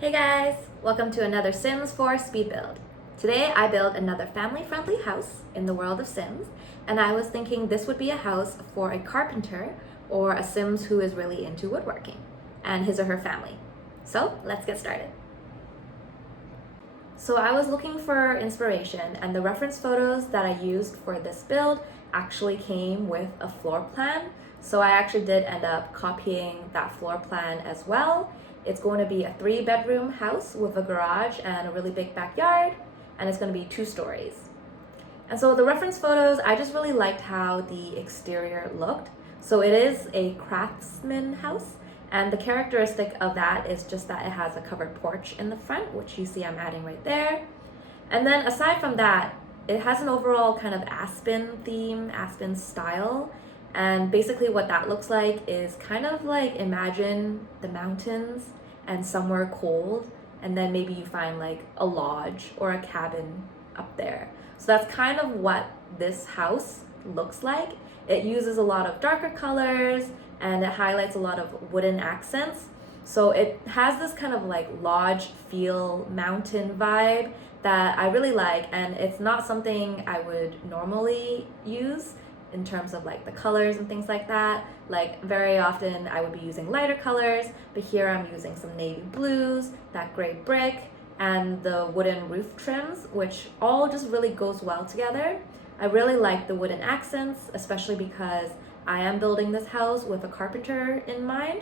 Hey guys! Welcome to another Sims 4 speed build. Today I built another family-friendly house in the world of Sims, and I was thinking this would be a house for a carpenter or a Sims who is really into woodworking, and his or her family. So let's get started. So I was looking for inspiration, and the reference photos that I used for this build actually came with a floor plan. So I actually did end up copying that floor plan as well. It's going to be a 3-bedroom house with a garage and a really big backyard, and it's going to be 2 stories. And so the reference photos, I just really liked how the exterior looked. So it is a craftsman house, and the characteristic of that is just that it has a covered porch in the front, which you see I'm adding right there. And then aside from that, it has an overall kind of Aspen theme, Aspen style. And basically what that looks like is kind of like, imagine the mountains and somewhere cold, and then maybe you find like a lodge or a cabin up there. So that's kind of what this house looks like. It uses a lot of darker colors and it highlights a lot of wooden accents. So it has this kind of like lodge feel, mountain vibe that I really like, and it's not something I would normally use in terms of like the colors and things like that. Like very often I would be using lighter colors, but here I'm using some navy blues, that gray brick, and the wooden roof trims, which all just really goes well together. I really like the wooden accents, especially because I am building this house with a carpenter in mind.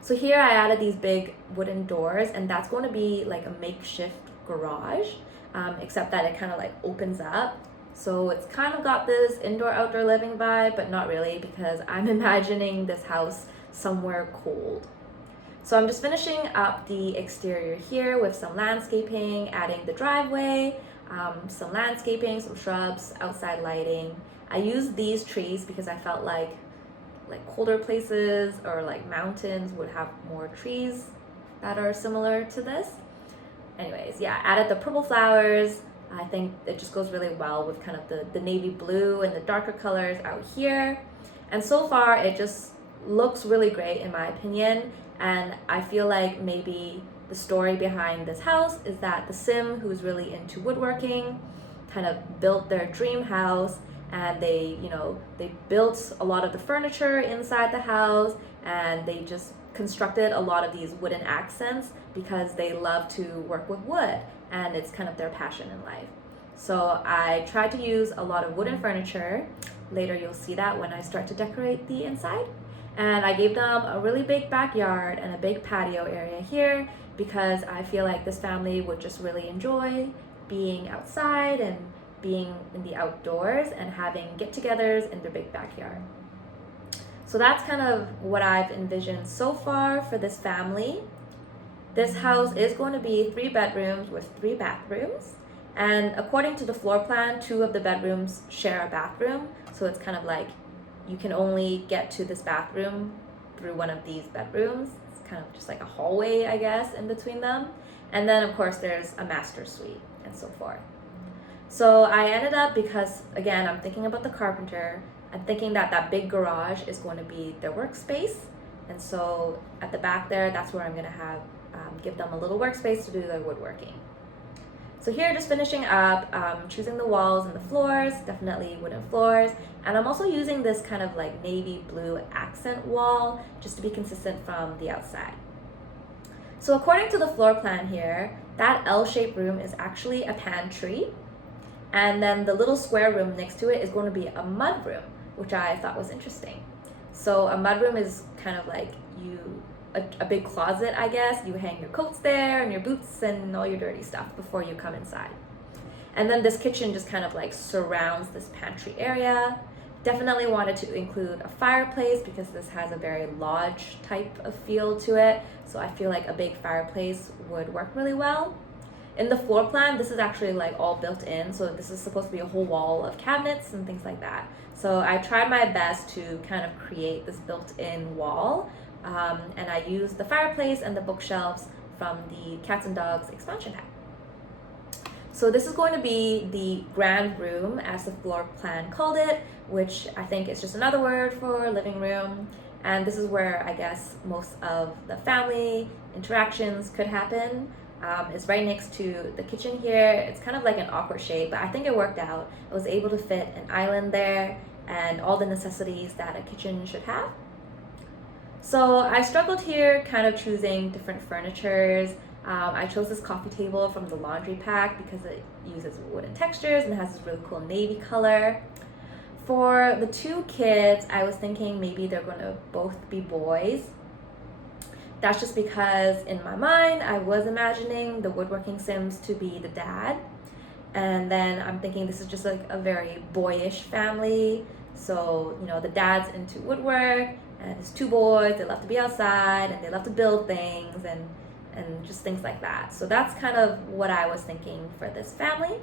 So here I added these big wooden doors, and that's going to be like a makeshift garage, except that it kind of like opens up. So it's kind of got this indoor-outdoor living vibe, but not really, because I'm imagining this house somewhere cold. So I'm just finishing up the exterior here with some landscaping, adding the driveway, some landscaping, some shrubs, outside lighting. I used these trees because I felt like colder places or like mountains would have more trees that are similar to this. Anyways, yeah, added the purple flowers. I think it just goes really well with kind of the navy blue and the darker colors out here. And so far, it just looks really great in my opinion. And I feel like maybe the story behind this house is that the Sim who's really into woodworking kind of built their dream house, and they built a lot of the furniture inside the house, and they just constructed a lot of these wooden accents because they love to work with wood, and it's kind of their passion in life. So I tried to use a lot of wooden furniture. Later you'll see that when I start to decorate the inside. And I gave them a really big backyard and a big patio area here because I feel like this family would just really enjoy being outside and being in the outdoors and having get-togethers in their big backyard. So that's kind of what I've envisioned so far for this family. This house is going to be 3 bedrooms with 3 bathrooms. And according to the floor plan, 2 of the bedrooms share a bathroom. So it's kind of like you can only get to this bathroom through one of these bedrooms. It's kind of just like a hallway, I guess, in between them. And then of course there's a master suite and so forth. So I ended up, because again, I'm thinking about the carpenter, I'm thinking that that big garage is going to be their workspace. And so at the back there, that's where I'm going to have give them a little workspace to do their woodworking. So here, just finishing up, choosing the walls and the floors, definitely wooden floors. And I'm also using this kind of like navy blue accent wall just to be consistent from the outside. So according to the floor plan here, that L-shaped room is actually a pantry. And then the little square room next to it is going to be a mud room, which I thought was interesting. So a mudroom is kind of like a big closet, I guess. You hang your coats there and your boots and all your dirty stuff before you come inside. And then this kitchen just kind of like surrounds this pantry area. Definitely wanted to include a fireplace because this has a very lodge type of feel to it. So I feel like a big fireplace would work really well. In the floor plan, this is actually like all built in, so this is supposed to be a whole wall of cabinets and things like that. So I tried my best to kind of create this built-in wall, and I used the fireplace and the bookshelves from the Cats and Dogs expansion pack. So this is going to be the grand room, as the floor plan called it, which I think is just another word for living room. And this is where I guess most of the family interactions could happen. It's right next to the kitchen here. It's kind of like an awkward shape, but I think it worked out. I was able to fit an island there and all the necessities that a kitchen should have. So I struggled here kind of choosing different furnitures. I chose this coffee table from the laundry pack because it uses wooden textures and has this really cool navy color. For the two kids, I was thinking maybe they're going to both be boys. That's just because in my mind, I was imagining the woodworking Sims to be the dad. And then I'm thinking this is just like a very boyish family. So, you know, the dad's into woodwork and his two boys, they love to be outside and they love to build things and just things like that. So that's kind of what I was thinking for this family.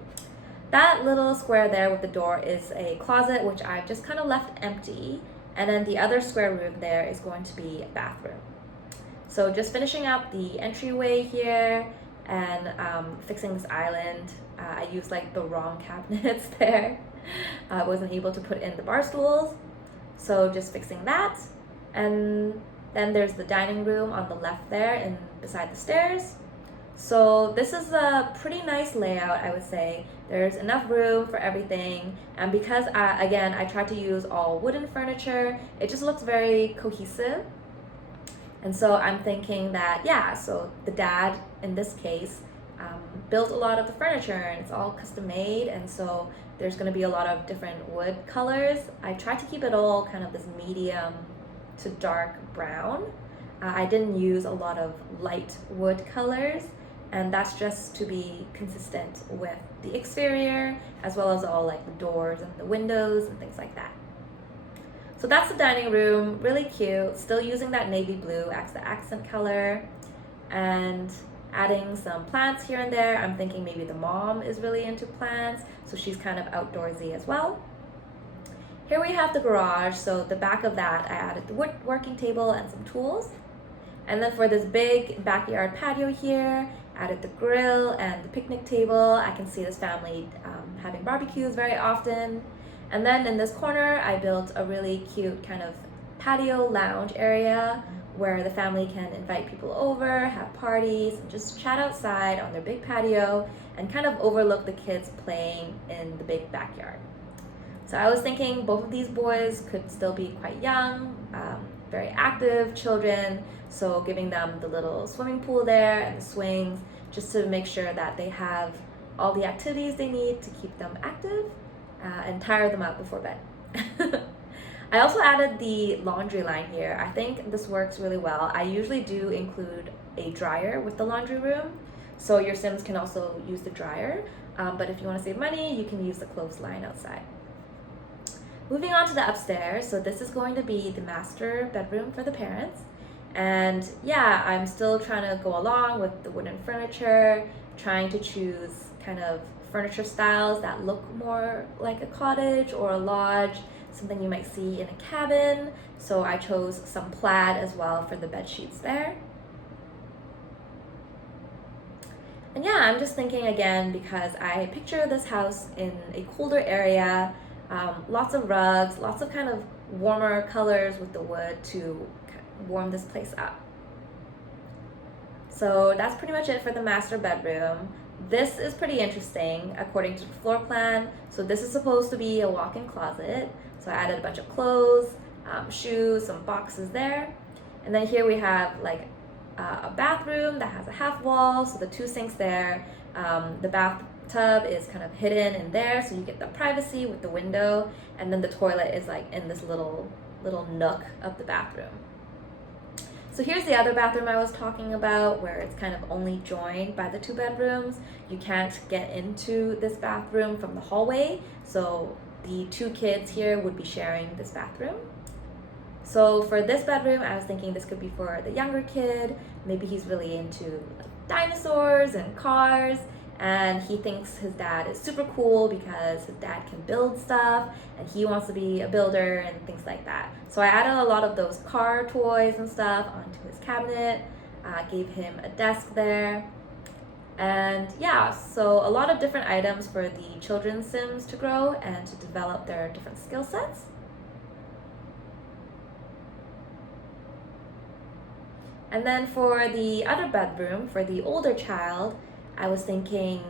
That little square there with the door is a closet, which I've just kind of left empty. And then the other square room there is going to be a bathroom. So just finishing up the entryway here and fixing this island. I used like the wrong cabinets there. I wasn't able to put in the bar stools. So just fixing that. And then there's the dining room on the left there and beside the stairs. So this is a pretty nice layout, I would say. There's enough room for everything. And because I tried to use all wooden furniture, it just looks very cohesive. And so I'm thinking that, yeah, so the dad in this case built a lot of the furniture and it's all custom made. And so there's going to be a lot of different wood colors. I tried to keep it all kind of this medium to dark brown. I didn't use a lot of light wood colors, and that's just to be consistent with the exterior as well as all like the doors and the windows and things like that. So that's the dining room, really cute, still using that navy blue as the accent color and adding some plants here and there. I'm thinking maybe the mom is really into plants, so she's kind of outdoorsy as well. Here we have the garage, so the back of that I added the woodworking table and some tools. And then for this big backyard patio here, added the grill and the picnic table. I can see this family having barbecues very often. And then in this corner, I built a really cute kind of patio lounge area where the family can invite people over, have parties, and just chat outside on their big patio and kind of overlook the kids playing in the big backyard. So I was thinking both of these boys could still be quite young, very active children, so giving them the little swimming pool there and the swings just to make sure that they have all the activities they need to keep them active and tire them out before bed. I also added the laundry line here. I think this works really well. I usually do include a dryer with the laundry room, so your Sims can also use the dryer, but if you want to save money, you can use the clothesline outside. Moving on to the upstairs, so this is going to be the master bedroom for the parents. And yeah, I'm still trying to go along with the wooden furniture, trying to choose kind of furniture styles that look more like a cottage or a lodge, something you might see in a cabin. So I chose some plaid as well for the bed sheets there. And yeah, I'm just thinking again, because I picture this house in a colder area, lots of rugs, lots of kind of warmer colors with the wood to warm this place up. So that's pretty much it for the master bedroom. This is pretty interesting according to the floor plan. So this is supposed to be a walk-in closet. So I added a bunch of clothes, shoes, some boxes there. And then here we have like a bathroom that has a half wall, so the two sinks there. The bathtub is kind of hidden in there, so you get the privacy with the window, and then the toilet is like in this little nook of the bathroom. So here's the other bathroom I was talking about, where it's kind of only joined by the two bedrooms. You can't get into this bathroom from the hallway, so the two kids here would be sharing this bathroom. So for this bedroom, I was thinking this could be for the younger kid. Maybe he's really into dinosaurs and cars, and he thinks his dad is super cool because his dad can build stuff and he wants to be a builder and things like that. So I added a lot of those car toys and stuff onto his cabinet, gave him a desk there. And yeah, so a lot of different items for the children's Sims to grow and to develop their different skill sets. And then for the other bedroom, for the older child, I was thinking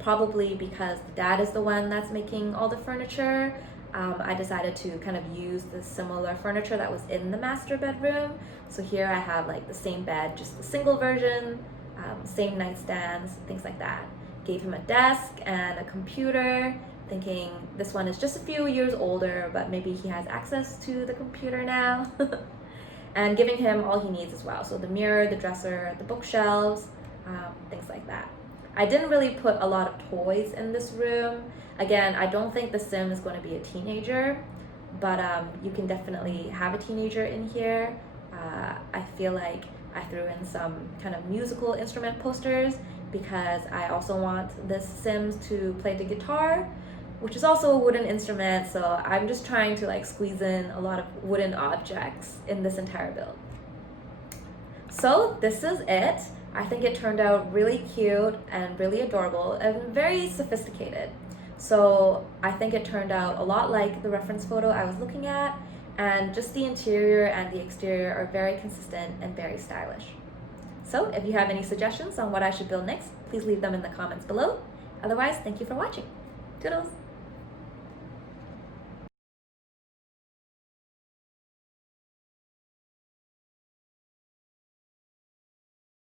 probably because the dad is the one that's making all the furniture, I decided to kind of use the similar furniture that was in the master bedroom. So here I have like the same bed, just the single version, same nightstands, things like that. Gave him a desk and a computer, thinking this one is just a few years older, but maybe he has access to the computer now. And giving him all he needs as well. So the mirror, the dresser, the bookshelves, things like that. I didn't really put a lot of toys in this room. Again, I don't think the sim is going to be a teenager, but you can definitely have a teenager in here. I feel like I threw in some kind of musical instrument posters because I also want this Sims to play the guitar, which is also a wooden instrument, so I'm just trying to like squeeze in a lot of wooden objects in this entire build. So this is it. I think it turned out really cute and really adorable and very sophisticated. So I think it turned out a lot like the reference photo I was looking at, and just the interior and the exterior are very consistent and very stylish. So if you have any suggestions on what I should build next, please leave them in the comments below. Otherwise, thank you for watching. Toodles!